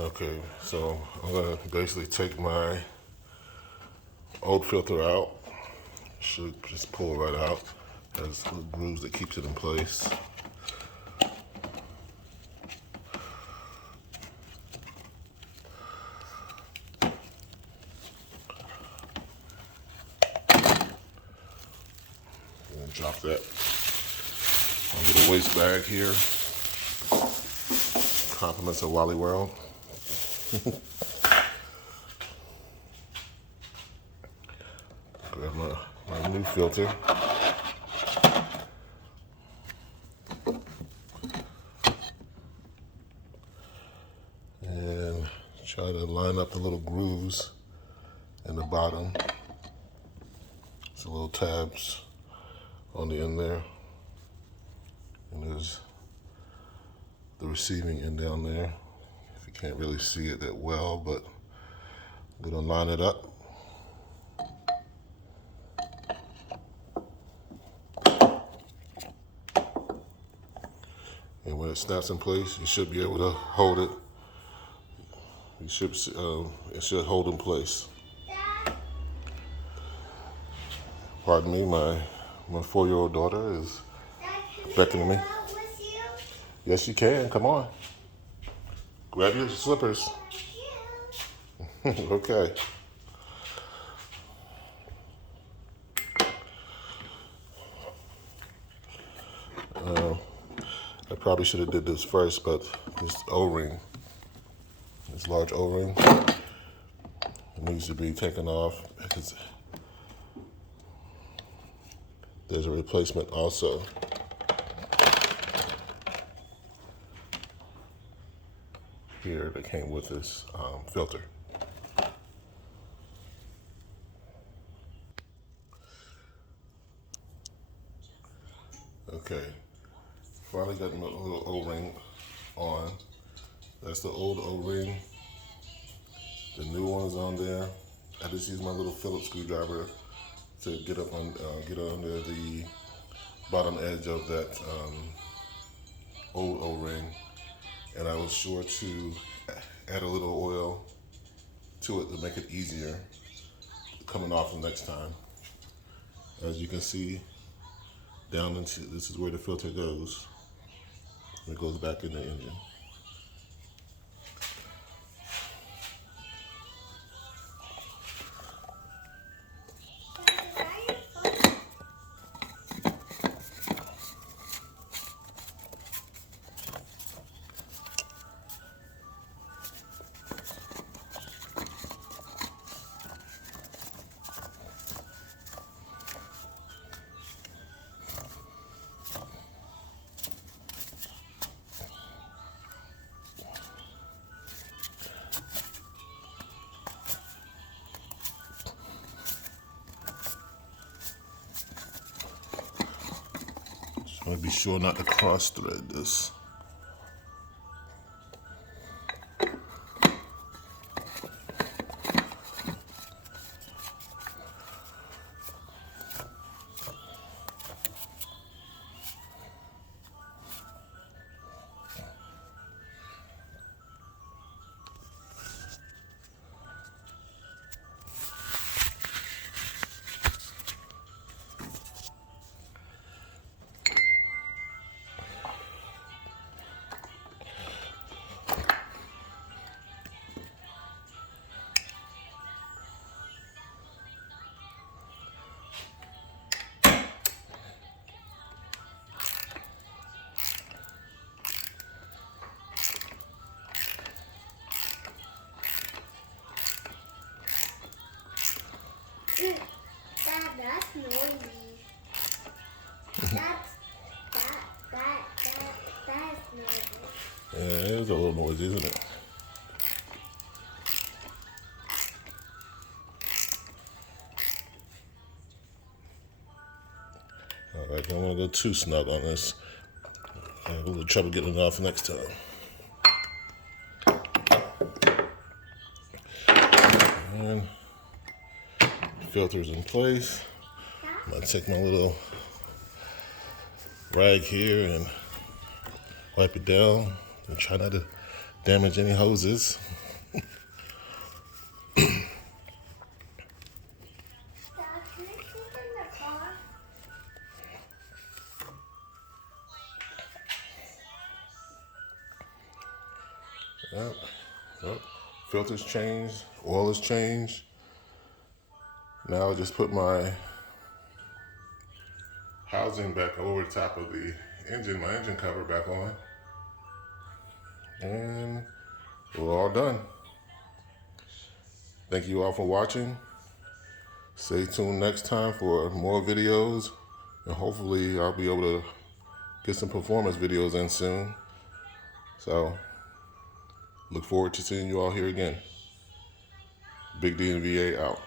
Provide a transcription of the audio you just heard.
Okay, so I'm gonna basically take my old filter out. Should just pull it right out. Has little grooves that keeps it in place. And drop that onto the waste bag here. Compliments of Wally World. Grab my new filter. And try to line up the little grooves in the bottom. Some little tabs on the end there. And there's the receiving end down there. If you can't really see it that well, but I'm gonna line it up. And when it snaps in place, you should be able to hold it. It should hold in place. Pardon me, my 4-year-old daughter is beckoning me. Yes, you can. Come on. Grab your slippers. Okay. I probably should have did this first, but this O-ring, this large O-ring, it needs to be taken off because there's a replacement also. Here that came with this filter. Okay, finally got my little O-ring on. That's the old O-ring. The new one is on there. I just used my little Phillips screwdriver to get up on, get under the bottom edge of that old O-ring, and I was sure to add a little oil to it to make it easier coming off the next time. As you can see, down into, this is where the filter goes. It goes back in the engine. Just want to be sure not to cross thread this. Dad, that's noisy. That's noisy. Yeah, it is a little noisy, isn't it? All right, don't want to go too snug on this. I have a little trouble getting it off next time. And filter's in place. I'm gonna take my little rag here and wipe it down and try not to damage any hoses. Dad, can I sleep in the car? Yep. Yep. Filters changed, oil is changed. Now I just put my housing back over the top of the engine, my engine cover back on. And we're all done. Thank you all for watching. Stay tuned next time for more videos. And hopefully I'll be able to get some performance videos in soon. So look forward to seeing you all here again. Big D and VA out.